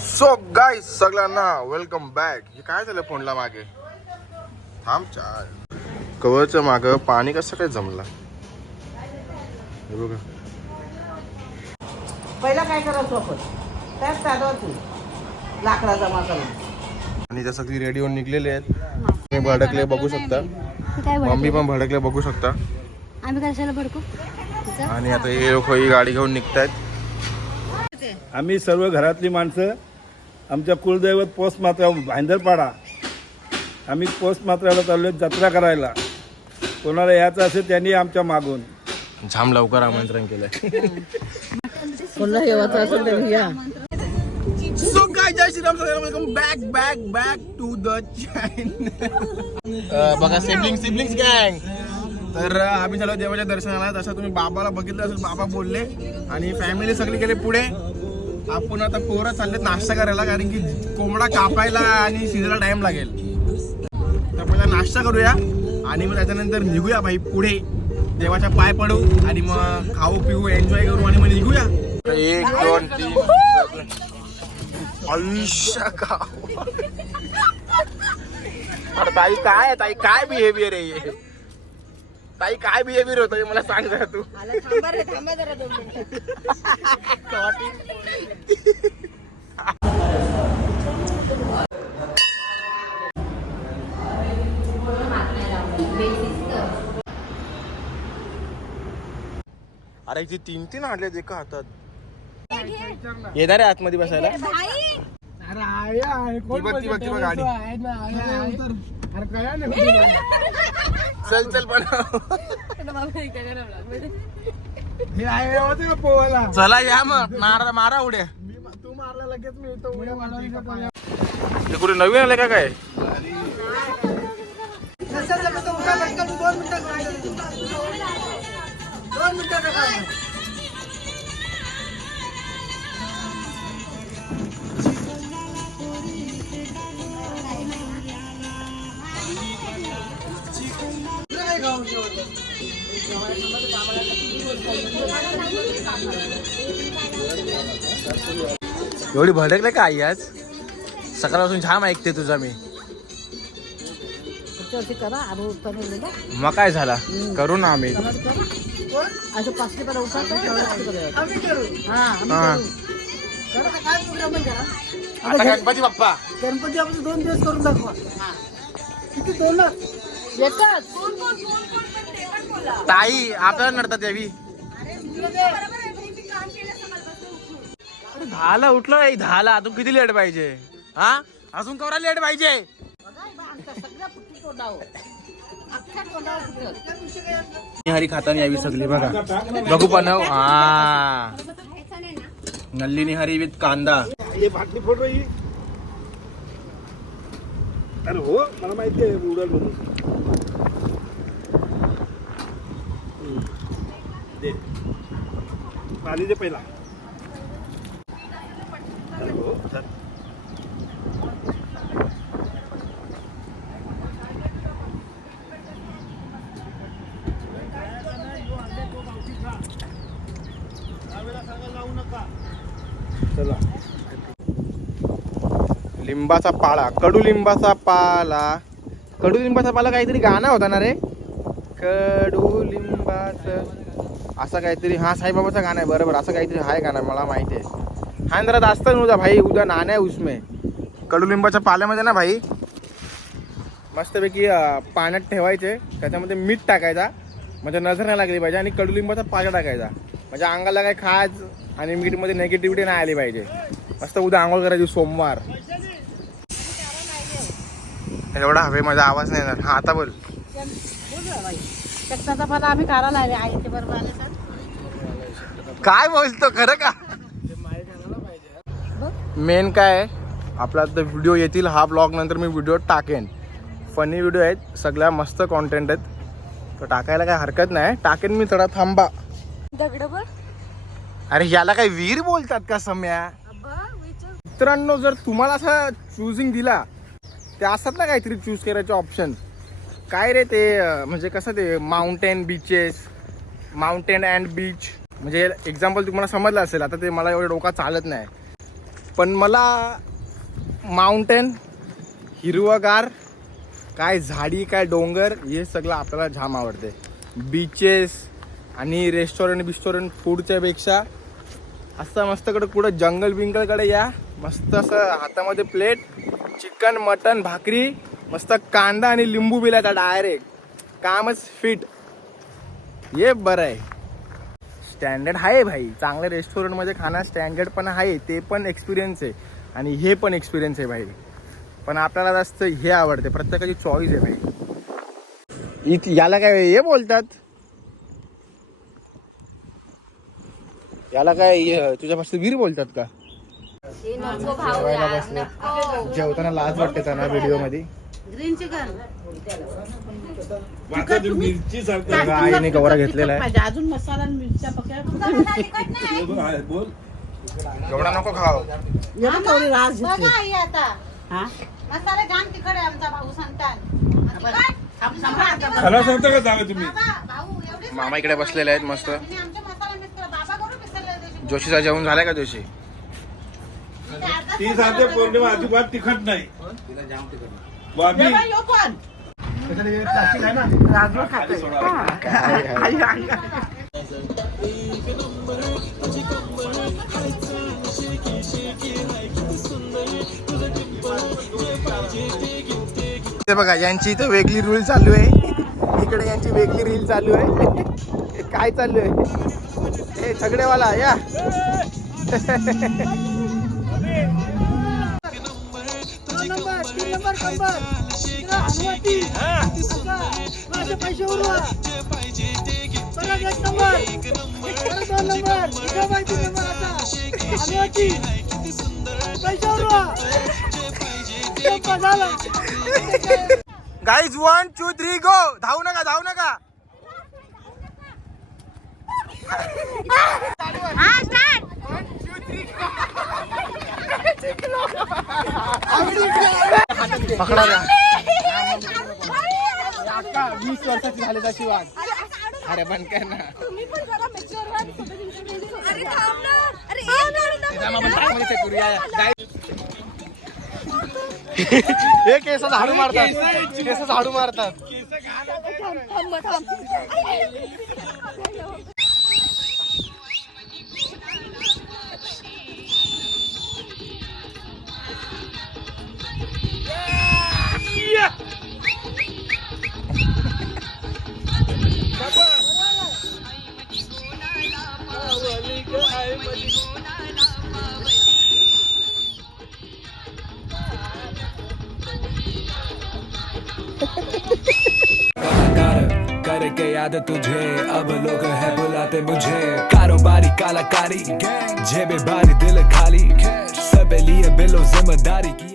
So guys सगळ्यांना welcome back. हे काय झालं फोनला मागे? थांब चार कवरच्या माग पाणी कसं काय जमला हे बघा. पहिला काय करायचो आपण त्यात चालवायची लाकडा जमा करून आणि त्या सगळी रेडी होऊन निघलेले आहेत. तुम्ही भडकले बघू शकता, मम्मी पण भडकले बघू शकता. आम्ही कशाला भडकू? आणि आता हे लोक ही गाडी घेऊन निघतायत. आम्ही सर्व घरातली माणसं आमच्या कुलदैवत पोस्ट मात्रा भांदरपाडा आम्ही पोस्ट मात्र्याला चाललो जत्रा करायला. कोणाला यायचं असेल त्यांनी आमच्या मागून झाम लवकर आमंत्रण केलंय. कोणाला यायचं असेल त्यांनी या. सो गाइस जय श्रीराम सगळ्यांना welcome back to the channel. बघा सिबलिंग्स गँग. तर आम्ही झालो देवाच्या दर्शनाला. तसं तुम्ही बाबाला बघितलं असेल, बाबा बोलले आणि फॅमिली सगळी गेले पुढे. आपण आता पोरं चाललेत नाश्ता करायला, कारण की कोंबडा कापायला आणि शिजायला टाइम लागेल. तर पहिला नाश्ता करूया आणि मग त्याच्यानंतर निघूया भाई पुढे. देवाच्या पाय पडू आणि मग खाऊ पिऊ एन्जॉय करू आणि मग निघूया. 1 2 3 आयुष्य का ताई काय ताई काय बिहेवियर आहे? ताई काय बिहेवियर होतं मला सांग जरा तू. थांबा जरा 2 मिनिटं. अरे इथे 3 आणले एका हातात. येणार आहे आतमध्ये बसायला. ती बघ गाडी. चल पण चला या मग मारा उड्या. तू मारला लगेच मी इथं उड्या मारला. ते कुठे नवीन आले का काय? एवढी भडकले का आई आज? सकाळपासून छान ऐकते तुझा मी. मग काय झाला, करू ना आम्ही. असं 500 पर उठायचं आता गणपती बाप्पा. गणपती आपण 2 दिवस करून दाखवा. किती 2 येतात. ताई आपल्याला नडतात यावी. 10ला उठलो 10ला. अजून किती लेट पाहिजे? हा अजून कवरा लेट पाहिजे. हरी खाताना यावी सगळी बघा. बघू पण हा नल्ली निहारी विथ कांदा. फाटली फोटो ही. अरे हो मला माहिती आहे उडल म्हणून. दे पाणी दे पहिला. हो चला. लिंबाचा पाला, कडुलिंबाचा पाला. कडुलिंबाचा पाला काहीतरी गाणं होता ना रे. कडुलिंबाचं असं काहीतरी. हा साईबाबाचं गाणं आहे बरोबर. असं काहीतरी आहे गाणं मला माहिती आहे. हा जरा जास्त नव्हता भाई. उद्या नाण्या उसमे कडुलिंबाच्या पाल्यामध्ये ना भाई मस्तपैकी पाण्यात ठेवायचे. त्याच्यामध्ये मीठ टाकायचा म्हणजे नजर नाही लागली पाहिजे. आणि कडुलिंबाचा पाला टाकायचा म्हणजे अंगाला काय खाज आणि मीठमध्ये नेगेटिव्हिटी नाही आली पाहिजे. मस्त उद्या आंघोळ करायची सोमवार. एवढा हवे माझा आवाज नाही येणार. हा आता बोल. आम्ही करायला आले आईच्या बरोबर आले तर काय बोलतो खरं का? मेन काय आपला तर व्हिडिओ येतील. हा ब्लॉग नंतर मी व्हिडिओ टाकेन. फनी व्हिडिओ आहेत सगळ्या, मस्त कॉन्टेंट आहेत. तर टाकायला काय हरकत नाही. टाकेन मी. थोडा थांबा. अरे याला काय वीर बोलतात का सम्या? मित्रांनो जर तुम्हाला असा चुजिंग दिला ते असतात ना काहीतरी चूज करायचे ऑप्शन. काय रे ते म्हणजे कसं ते mountain beaches, mountain and beach, म्हणजे एक्झाम्पल तुम्हाला समजलं असेल. आता ते मला एवढं डोका चालत नाही, पण मला माउंटेन, हिरवगार, काय झाडी, काय डोंगर, हे सगळं आपल्याला जाम आवडते. बीचेस आणि रेस्टॉरंट फूडच्या पेक्षा असं मस्तकडे कुठं जंगल बिंगलकडे या. मस्त असं हातामध्ये प्लेट, चिकन मटन भाकरी, मस्त कांदा आणि लिंबू बिलाचा डायरेक्ट, कामच फिट. हे बरं आहे. स्टँडर्ड आहे भाई, चांगल्या रेस्टॉरंटमध्ये खाणं स्टँडर्ड पण आहे, ते पण एक्सपिरियन्स आहे आणि हे पण एक्सपिरियन्स आहे भाई. पण आपल्याला जास्त हे आवडते, प्रत्येकाची चॉईस आहे भाई. याला काय हे बोलतात, याला काय तुझ्यापासून वीर बोलतात का? जेवताना लाज वाटते त्यांना व्हिडिओ मध्ये. ग्रीन चिकन मिरची आईने गवरा घेतलेला आहे. अजून मसाला आणि मिरच्या पक्या बोल. एवढा नको खाव. थोडी रास घेतली. मसाला जाम तिखट आहे आमचा भाऊ सांगतात. खरं सांगता का सांगा तुम्ही? मामा इकडे बसलेले आहेत मस्त. जोशीचा जेवण झालाय का जोशी? ती सांगते पौर्णिमा अजिबात तिखट नाही. वामी ते बघा, यांची इथं वेगळी रूल चालू आहे, इकडे यांची वेगळी रील चालू आहे. काय चालू आहे हे झगडेवाला या. पैसे उरवा. परत 1 नंबर, परत 2 नंबर, इथं माहिती नंबर आता. अनुवाची. पैसे उरवा. झाला. गाईज 1 2 3 गो. धावू नका, धावू नका. पकडा द्या. 20 वर्षाची झाले तशी वाट. अरे बंद कर ना. हे केस झाडू मारतात, केस झाडू मारतात. करके याद तुझे अब लोग है बुलाते मुझे. कारोबारी कलाकारी जेबे भारी दिल खाली सब लिए बिलो जिम्मेदारी की.